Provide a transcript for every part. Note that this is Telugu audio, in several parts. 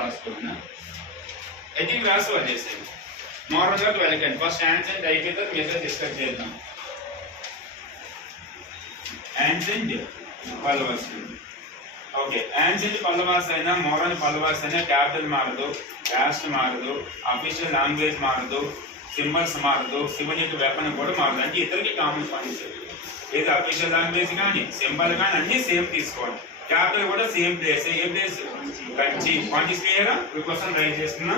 రాసుకుంటున్నా. ఐ థింక్ రాసి వచ్చేసాను. మోరల్గా వెళ్ళకండి. ఫస్ట్ యాన్సెంట్ అయిపోతే మెసేజ్ డిస్కస్ చేద్దాం. Ancient Pallavas. Okay, ancient Pallavas అయినా మోరల్ పల్లవాస్ అయినా క్యాపిటల్ మారదు, క్యాస్ట్ మారదు, అఫీషియల్ లాంగ్వేజ్ మారదు, సింబల్స్ మారదు, శివుని యొక్క వెపన్ కూడా మారదు. అంటే ఇద్దరికి కామన్ పాయింట్స్. ఏదో అఫీషియల్ లాంగ్వేజ్ కానీ సింబల్ కానీ అన్ని సేమ్ తీసుకోవాలి. క్యాపిటల్ కూడా సేమ్ ప్లేస్. ఏ ప్లేస్? కంచి. పాయింట్స్ క్లియరా? క్వశ్చన్ రైజ్ చేస్తున్నా.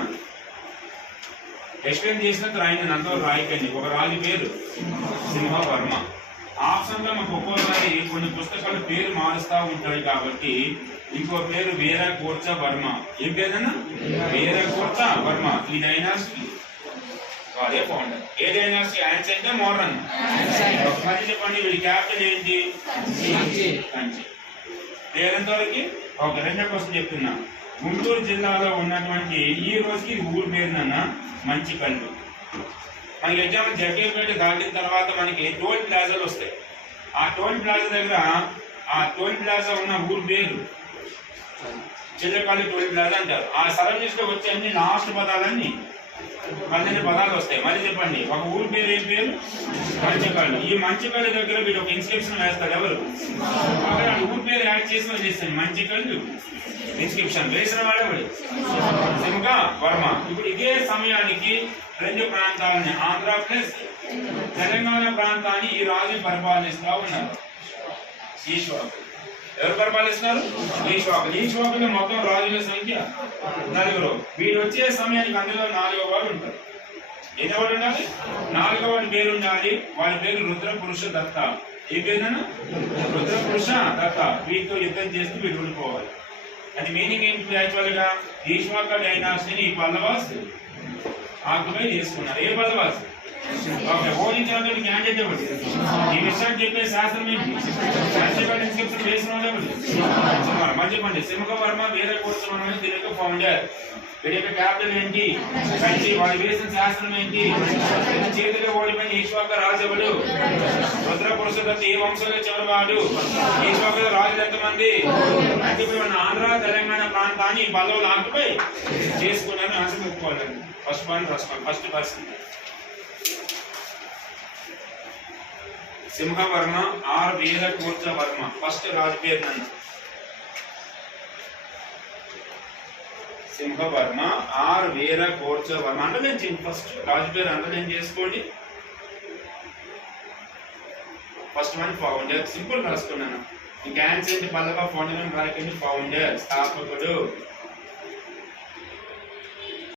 ఎక్స్ప్లెయిన్ చేసినంత రాయండి, అంతా రాయకండి. ఒక రాజు పేరు సింహవర్మ. ఆప్షన్ లో మాకు ఒక్కోసారి కొన్ని పుస్తకాలు పేరు మారుస్తూ ఉంటాయి కాబట్టి ఇంకో పేరు వీరకోర్చ వర్మ. ఏం పేరున్నా? వీరకోర్చ వర్మ. ఈ డైనాసిటీ వాడే ఫౌండర్. ఏ డైనాసిటీ? యాన్సెంట్ మోరన్. మరి చెప్పండి, వీడి క్యాపిటల్ ఏంటి? కంచి. పేరెంతవరకు ఒక రెండో క్వశ్చన్ చెప్తున్నా. గుంటూరు జిల్లాలో ఉన్నటువంటి ఈ రోజుకి ఊరు పేరునన్నా మంచికల్లు. మనకి ఎగ్జాంపుల్ జగ్గేపేట దాటిన తర్వాత మనకి టోల్ ప్లాజాలు వస్తాయి. ఆ టోల్ ప్లాజా దగ్గర ఆ టోల్ ప్లాజా ఉన్న ఊరు పేరు చిల్లపల్లి టోల్ ప్లాజా అంటారు. ఆ సరౌండింగ్స్ లో వచ్చే అన్ని లాస్ట్ పదాలన్నీ 12 పదాలు వస్తాయి. మళ్ళీ చెప్పండి, ఒక ఊరు పేరు ఏం పేరు? మంచికల్లు. ఈ మంచికల్లు దగ్గర వీడు ఒక ఇన్స్క్రిప్షన్ వేస్తాడు. ఎవరు? అక్కడ ఊరు పేరు యాడ్ చేసి చేస్తాను. మంచికల్లు ఇన్స్క్రిప్షన్ వేసిన వాడేవాడు సింహ వర్మ. ఇప్పుడు ఇదే సమయానికి రెండు ప్రాంతాలని, ఆంధ్రప్రదేశ్ తెలంగాణ ప్రాంతాన్ని ఈ రాజు పరిపాలిస్తూ ఉన్నారు. ఈశ్వరుడు. ఎవరు పరిపాలిస్తున్నారు? ఈశ్వరుడు. ఈశ్వరుడు మొత్తం రాజుల సంఖ్య 4. వీడు వచ్చే సమయానికి అందులో 4వ వాడు ఉంటారు. ఎన్ని వాడు ఉండాలి? 4వ వాడి పేరు ఉండాలి. వాడి పేరు రుద్రపురుష దత్త. ఏ పేరునా? రుద్రపురుష దత్త. వీటితో యుద్ధం చేస్తూ వీడు ఉండిపోవాలి. అది మీనింగ్ ఏంటి? యాక్చువల్ గా ఈశ్వర డైనాసిటీని ఈ పల్లవాస్ ఆక్యుపై చేసుకున్నారు. ఏ పల్లవాస్? ఓకే, ఓడించినటువంటి క్యాండిడేట్ ఎవరు? ఈ విషయాన్ని చెప్పే శాస్త్రం ఏంటి? ఇన్స్క్రిప్షన్ వేసిన వాళ్ళు ఎవరు? మంచి పండి సింహవర్మ వీరకోర్చ తెలుగు ఫౌండర్. వీడి యొక్క క్యాపిటల్ ఏంటి? కంచి. వాడు వేసిన శాస్త్రం ఏంటి? చేతిలో ఓడిపోయిన ఈశ్వర రాజు ఎవడు? రుద్రపురుష దత్త. ఏ వంశంలో చివరి వాడు? ఈశ్వర రాజులు ఎంతమంది? అంటే మన ఆంధ్ర తెలంగాణ ప్రాంతాన్ని పల్లవులు ఆక్యుపై చేసుకున్నారని ఆన్సర్ చెప్పుకోవాలండి. ఫస్ట్ పాయింట్ రాసుకోండి. First person Simhavarma or Veerakorcha Varma. First రాజు పేరు నన్ను సింహవర్మ ఆర్ వీరకోర్చ వర్మ అంటే నేను ఫస్ట్ రాజు పేరు అంతా నేను చేసుకోండి. First one founder. సింపుల్ రాసుకున్నాను. ఇంకా యాన్సెంట్ పల్లవ ఫౌండర్ రాయకండి. ఫౌండర్ స్థాపకుడు.